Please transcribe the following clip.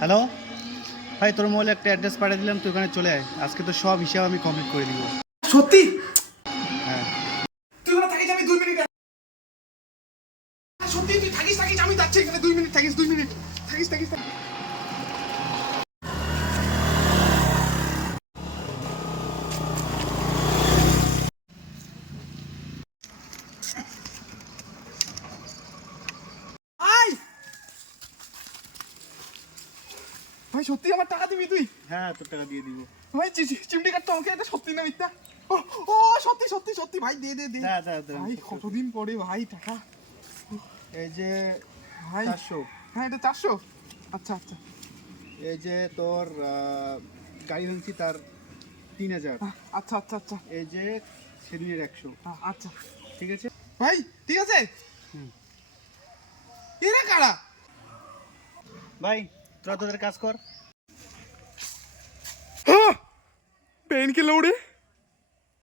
Hello ভাই, তোর মোবাইলে একটা অ্যাড্রেস পাঠিয়ে দিলাম, তুই ওখানে চলে আয়। আজকে তো সব হিসাব আমি কমপ্লিট করে দিব। সত্যি? হ্যাঁ তুই ওখানে থাকিস, আমি 2 মিনিট। সত্যি তুই থাকিস, আমি যাচ্ছি এখানে। 2 মিনিট থাকিস, 2 মিনিট থাকিস। আয় ভাই, সত্যি আমার টাকা দিবি তুই? হ্যাঁ, তোর টাকা দিয়ে দিব। ভাই চিমটি কাটতো আমাকে, এটা সত্যি না মিথ্যা? ও সত্যি ভাই, দে ভাই, কতদিন পরে ভাই টাকা। এই যে ভাই 400। হ্যাঁ, এটা 400। আচ্ছা। এই যে তোর গাড়ি ভাঙছি তার 3000। আচ্ছা। এই যে সেদিনের 100। আচ্ছা ঠিক আছে ভাই, ঠিক আছে। এরা কারা? ভাই, তোরা তোদের কাজ কর। পেন কিলার উড়ে